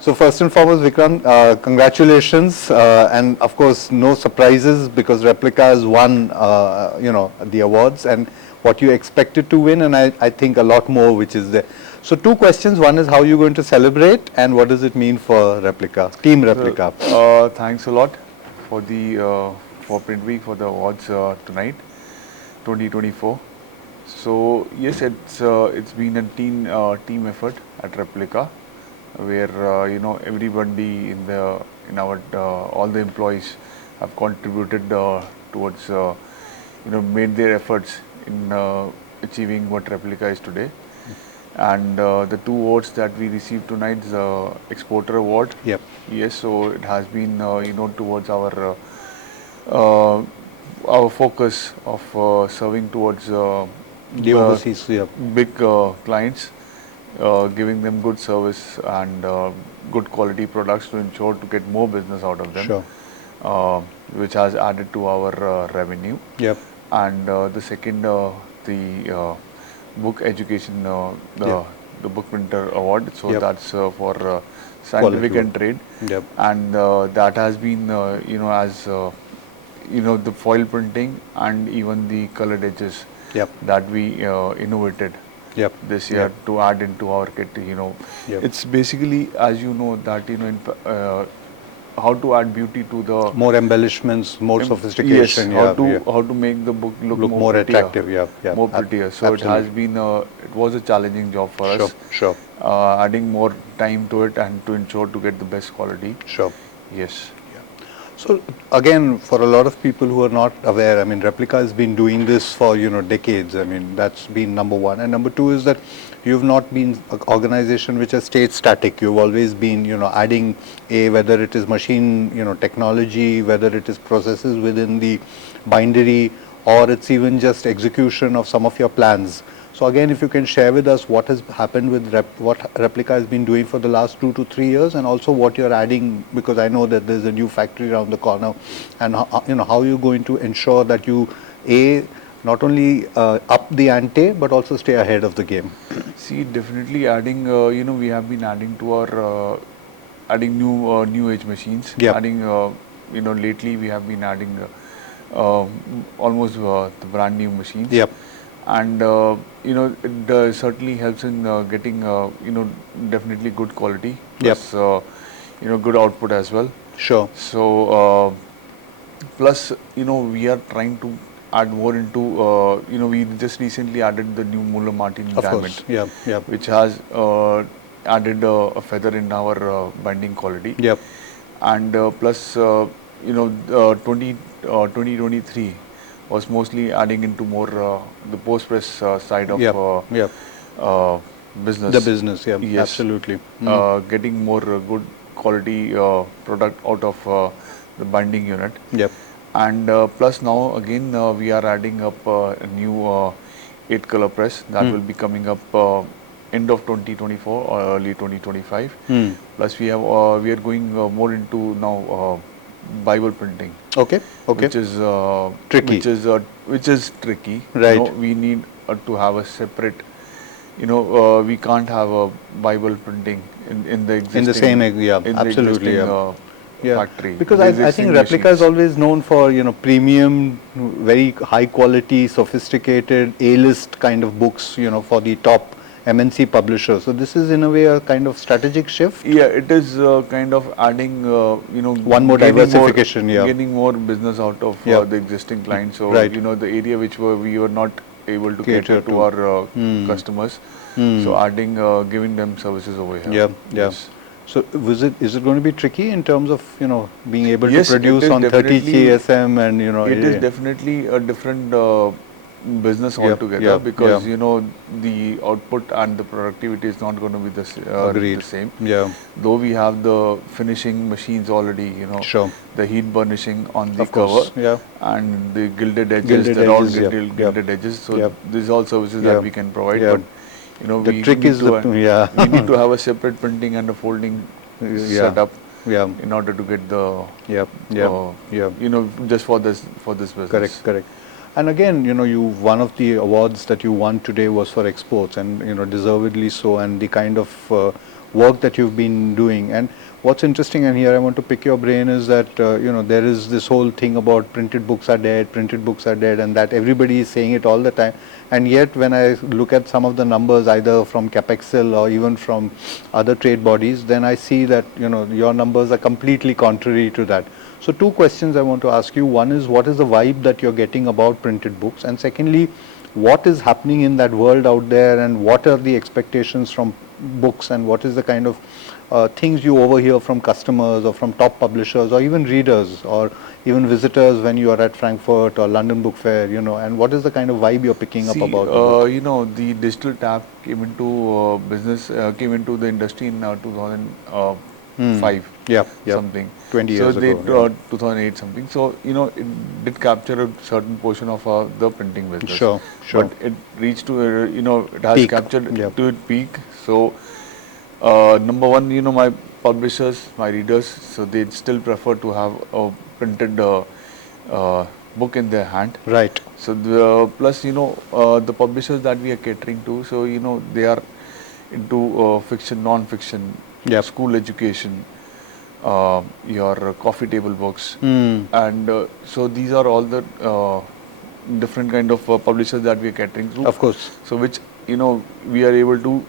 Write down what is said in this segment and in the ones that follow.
So first and foremost, Vikram, congratulations, and of course, no surprises because Replika has won, the awards and what you expected to win, and I think a lot more which is there. So two questions. One is how you're going to celebrate, and what does it mean for Replika, Team Replika? Thanks a lot for the for Print Week for the awards tonight, 2024. So yes, it's been a team effort at Replika, where everybody in our all the employees have contributed towards made their efforts in achieving what Replika is today. And the two awards that we received tonight is the Exporter Award. Yep. Yes, so it has been towards uh, our focus of serving towards The overseas, yeah. big clients, giving them good service and good quality products to ensure to get more business out of them. Sure. Which has added to our revenue. Yep. And the second, the book education, the book printer award. So Yep. that's for scientific and trade. Yep. And that has been, as the foil printing and even the colored edges. Yep. That we innovated. Yep. This year to add into our kit. Yep. It's basically, as you know, that how to add beauty to the more embellishments, more sophistication. Yes, how to make the book look more prettier, attractive. Yeah. more prettier. So it has been it was a challenging job for us. Sure. Adding more time to it and to ensure to get the best quality. Sure. Yes. So again, for a lot of people who are not aware, I mean, Replika has been doing this for, decades. I mean, that's been number one. And number two is that you've not been an organization which has stayed static. You've always been, adding whether it is machine, technology, whether it is processes within the bindery, or it's even just execution of some of your plans. So again, if you can share with us what has happened with what Replika has been doing for the last 2 to 3 years, and also what you're adding, because I know that there's a new factory around the corner, and how you're going to ensure that you not only up the ante but also stay ahead of the game. See, definitely adding. We have been adding to our adding new age machines. Yep. Adding. Lately we have been adding almost the brand new machines. Yep. And it certainly helps in getting definitely good quality. Plus, good output as well. Sure. So plus we are trying to add more into we just recently added the new Muller Martin diamond. Yeah. Which has added a feather in our binding quality. Yep. And plus 2023 was mostly adding into more the post press side of business. The business, yeah, yes. Absolutely. Getting more good quality product out of the binding unit. Yep. And plus now again we are adding up a new 8 color press that will be coming up end of 2024 or early 2025. Plus we are going more into now Bible printing. Okay. Which is tricky. Which is tricky. Right. We need to have a separate. We can't have a Bible printing in the existing. In the same, absolutely. Factory. Because I think Replika is always known for premium, very high quality, sophisticated, A-list kind of books. For the top MNC publisher. So this is in a way a kind of strategic shift. Yeah, it is kind of adding, one more diversification. Getting more business out of the existing clients. So the area which we were not able to cater to our customers. So adding, giving them services over here. Yeah. Yes. So is it going to be tricky in terms of being able to produce on 30 CSM and it is definitely a different business altogether because the output and the productivity is not going to be the same. Yeah. Though we have the finishing machines already, Sure. The heat burnishing on the of course. cover, and the gilded edges, the round gilded edges. So these are all services that we can provide. But the trick is we need to have a separate printing and a folding setup. In order to get the just for this business. Correct. And again, one of the awards that you won today was for exports, and deservedly so, and the kind of work that you've been doing. And what's interesting, and here I want to pick your brain, is that there is this whole thing about printed books are dead, printed books are dead, and that everybody is saying it all the time. And yet when I look at some of the numbers either from Capexcel or even from other trade bodies, then I see that your numbers are completely contrary to that. So two questions I want to ask you. One is, what is the vibe that you're getting about printed books? And secondly, what is happening in that world out there, and what are the expectations from books, and what is the kind of things you overhear from customers or from top publishers or even readers or even visitors when you are at Frankfurt or London Book Fair, and what is the kind of vibe you're picking up about the book? The digital tab came into came into the industry in 2005. Yeah, Something. 20 years so they, ago. 2008 something. So, it did capture a certain portion of the printing business. Sure. But it reached to, it has Peak. captured Yeah. to its peak. So, number one, my publishers, my readers, so they still prefer to have a printed book in their hand. Right. So plus the publishers that we are catering to, so they are into fiction, non-fiction, Yep. school education, your coffee table books, Mm. and so these are all the different kind of publishers that we are catering to. Of course. So which we are able to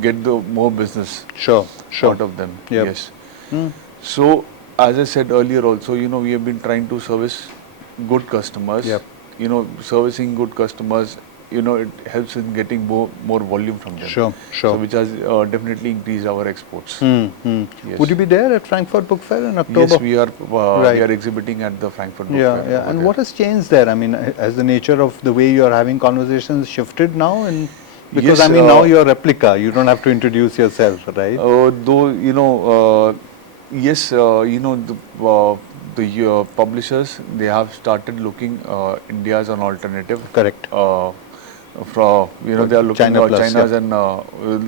get the more business Sure. out of them. Yep. Yes. Mm. So as I said earlier also, we have been trying to service good customers. Yep. Servicing good customers, it helps in getting more volume from them. Sure. So which has definitely increased our exports. Yes. Would you be there at Frankfurt Book Fair in October? Yes, we are. Right. We are exhibiting at the Frankfurt Book Yeah, Fair. yeah. over And there. what has changed there? I mean, has the nature of the way you are having conversations shifted now? And because Yes, now you're Replika, you don't have to introduce yourself, right? Though yes, the publishers, they have started looking India as an alternative. Correct. From they are looking China at plus, China as yeah. an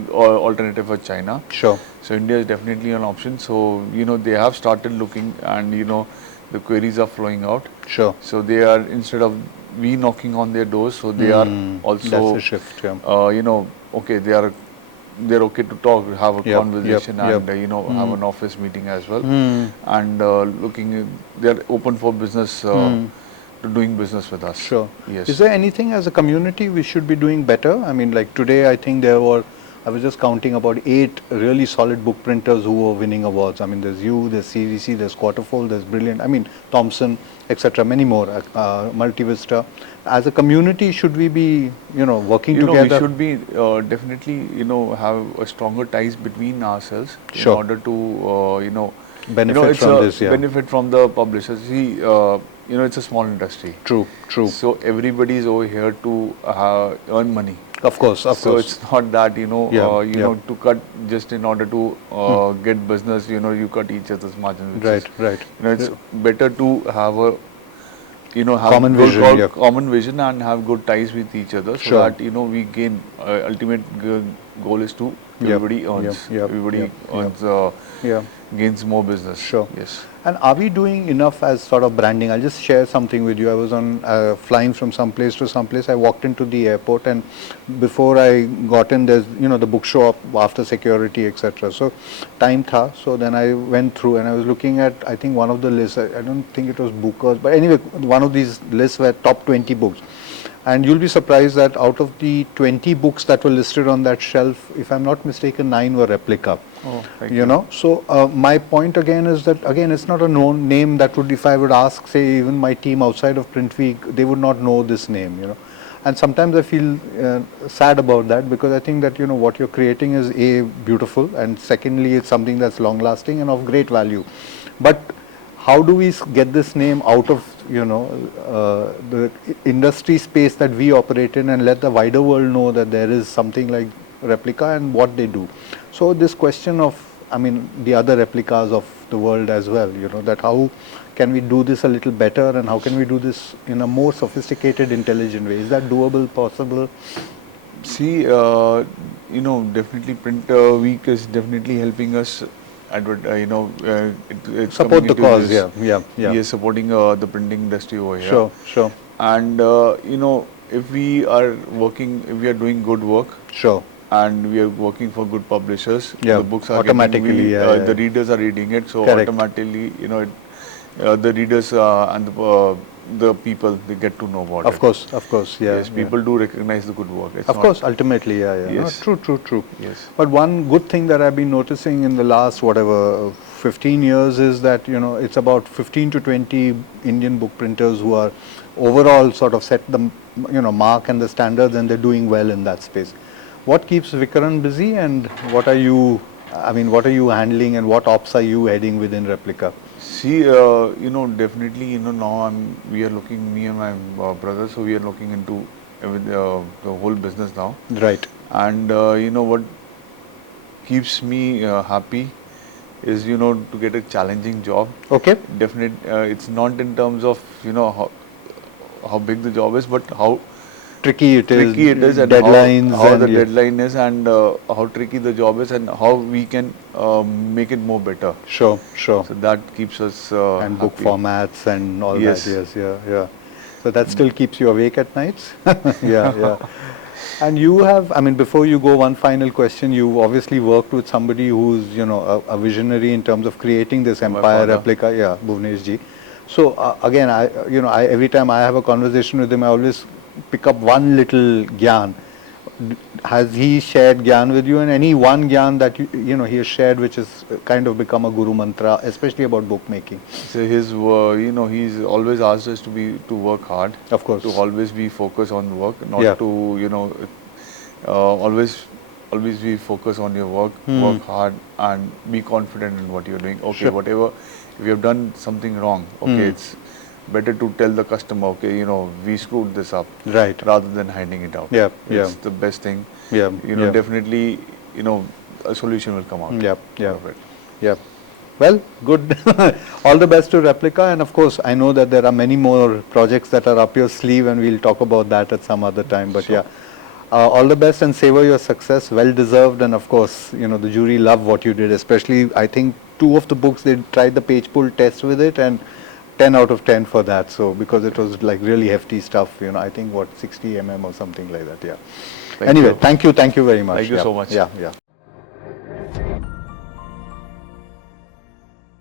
alternative for China. Sure. So India is definitely an option. So they have started looking, and the queries are flowing out. Sure. So they are, instead of we knocking on their doors, so they are also That's a shift. Yeah. okay, they're okay to talk, have a Yep, conversation, yep, and yep. have an office meeting as well, and they're open for business, to doing business with us. Sure. Yes. Is there anything as a community we should be doing better? I mean, like today, I think I was just counting about 8 really solid book printers who were winning awards. I mean, there's you, there's CVC, there's Quarterfold, there's Brilliant, I mean, Thompson, etc., many more, Multivista. As a community, should we be, working together? We should be definitely, have a stronger ties between ourselves Sure. in order to, Benefit it's from a this, yeah. benefit from the publishers. See, it's a small industry. True. So everybody is over here to earn money. Of course. So it's not that Yeah. to cut just in order to get business. You cut each other's margins. Right. It's better to have a have Common vision, yeah. common vision, and have good ties with each other, so Sure. that we gain. Ultimate goal is to everybody earns. Yep. Everybody earns. Yeah. Gains more business. Sure. Yes. And are we doing enough as sort of branding? I'll just share something with you. I was on flying from some place to some place. I walked into the airport, and before I got in, there's the book show up after security, etc. So time tha. So then I went through and I was looking at, I think, one of the lists. I don't think it was Booker's, but anyway, one of these lists were top 20 books. And you'll be surprised that out of the 20 books that were listed on that shelf, if I'm not mistaken, 9 were Replika. Oh, thank you. So my point again is that, again, it's not a known name that would, if I would ask, say, even my team outside of PrintWeek, they would not know this name, And sometimes I feel sad about that, because I think that, what you're creating is A, beautiful, and secondly, it's something that's long lasting and of great value. But how do we get this name out of, the industry space that we operate in, and let the wider world know that there is something like Replika and what they do? So this question of, the other replicas of the world as well, that how can we do this a little better, and how can we do this in a more sophisticated, intelligent way? Is that doable, possible? See, definitely PrintWeek is definitely helping us. It's Support the coming into cause, this. yeah. Yes, supporting the printing industry over here. Sure. And if we are doing good work, Sure. and we are working for good publishers. Yeah, The books are automatically, the readers are reading it, so Correct. automatically, the readers and the people, they get to know about it. Of course, yeah. Yes, people do recognize the good work. It's Of not, course, ultimately, yeah. No, Yes. true. Yes. But one good thing that I've been noticing in the last, 15 years is that, it's about 15 to 20 Indian book printers who are overall sort of set the, mark and the standards, and they're doing well in that space. What keeps Vikaran busy, and what are you handling, and what ops are you heading within Replika? See, definitely, now we are looking, me and my brother, so we are looking into the whole business now. Right. And, what keeps me happy is, to get a challenging job. Okay. It's not in terms of, how big the job is, but how Tricky it is, and deadlines, how and the deadline is, and how tricky the job is, and how we can make it more better. Sure. So that keeps us And book happy. formats and all Yes. that. Yes, yeah. So that still keeps you awake at nights? Yeah. And you have, before you go, one final question. You obviously worked with somebody who's, a visionary in terms of creating this My empire father. Replika, yeah, Bhuvnesh ji. So again, every time I have a conversation with him, I always pick up one little gyan. Has he shared gyan with you, and any one gyan that he has shared which has kind of become a guru mantra, especially about bookmaking? So he's always asked us to work hard. Of course. To always be focused on work, not Yeah. to always be focused on your work. Work hard and be confident in what you're doing. Okay, Sure. whatever, if you have done something wrong, okay, it's better to tell the customer, okay, we screwed this up, Right. rather than hiding it out. Yeah. It's the best thing. Yeah. Definitely, a solution will come out. Yeah. out of it. Yeah. Well, good. All the best to Replika, and of course, I know that there are many more projects that are up your sleeve, and we'll talk about that at some other time. But Sure. yeah, all the best and savor your success. Well deserved, and of course, the jury loved what you did. Especially, I think 2 of the books, they tried the page pull test with it, and 10 out of 10 for that. So because it was like really hefty stuff, I think 60 mm or something like that. Yeah. Thank Anyway, you. thank you very much. Thank you Yeah. so much. Yeah.